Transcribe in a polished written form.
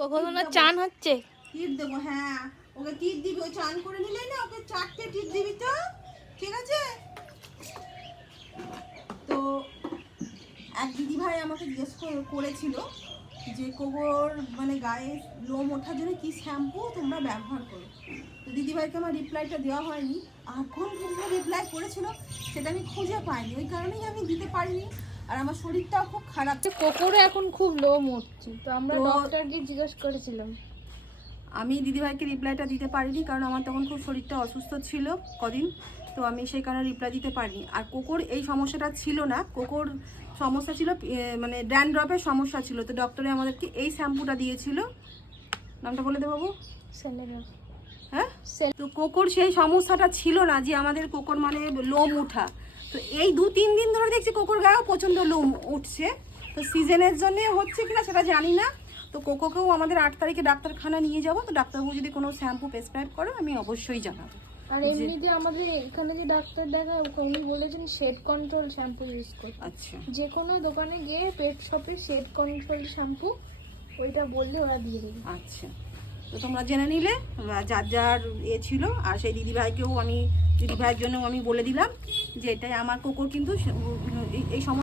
কখন না চান হচ্ছে টিপ দেবো, হ্যাঁ ওকে টিপ দিবি, ও চান করে নিলে না ওকে 4টে টিপ দিবি তো, ঠিক আছে? তো এক দিদি ভাই আমাকে জিজ্ঞেস করেছিল যে কোকোর মানে গায়ে লোম ওঠার জন্য কি শ্যাম্পু তোমরা ব্যবহার করো। তো দিদিভাইকে আমার রিপ্লাইটা দেওয়া হয়নি, আর কোন রিপ্লাই করেছিল সেটা আমি খুঁজে পাইনি, ওই কারণেই আমি দিতে পারিনি। আর আমার শরীরটাও খুব খারাপ। কোকোরে এখন খুব লোম উঠছে, তো আমরা ডক্টরকে জিজ্ঞেস করেছিলাম। আমি দিদিভাইকে রিপ্লাইটা দিতে পারিনি কারণ আমার তখন খুব শরীরটা অসুস্থ ছিল কদিন, তো আমি সেই কারণে রিপ্লাই দিতে পারিনি। আর কোকোর এই সমস্যাটা ছিল না, কোকোর সমস্যা ছিল মানে ড্যান্ড্রফের সমস্যা ছিল। তো ডক্টরে আমাদেরকে এই শ্যাম্পুটা দিয়েছিল, নামটা বলে দেবো বাবু? হ্যাঁ, তো কোকোর সেই সমস্যাটা ছিল না যে আমাদের কোকোর মানে লোম ওঠা। তো এই 2-3 দিন ধরে দেখছি কোকোর গায়েও প্রচণ্ড লোম উঠছে। তো সিজনের জন্য হচ্ছে কিনা সেটা জানি না। তো কোকোকেও আমাদের 8 তারিখে ডাক্তারখানা নিয়ে যাবো। তো ডাক্তারবাবু যদি কোনো শ্যাম্পু প্রেসক্রাইব করে আমি অবশ্যই জানাবো। আর এমনিতে আমাদের এখানে যে ডাক্তার দেখায় উনি বলেছেন শেড কন্ট্রোল শ্যাম্পু ইউজ করতে। আচ্ছা, যে কোনো দোকানে গিয়ে পেট শপে শেড কন্ট্রোল শ্যাম্পু ওইটা বললে ওরা দিয়ে দেবে। আচ্ছা, তো তোমরা জেনে নিলে যার যার ছিল। আর সেই দিদিভাইকেও আমি দিদিভাইয়ের জন্য আমি বলে দিলাম যে এটাই আমার কোকোর কিন্তু এই সমস্যা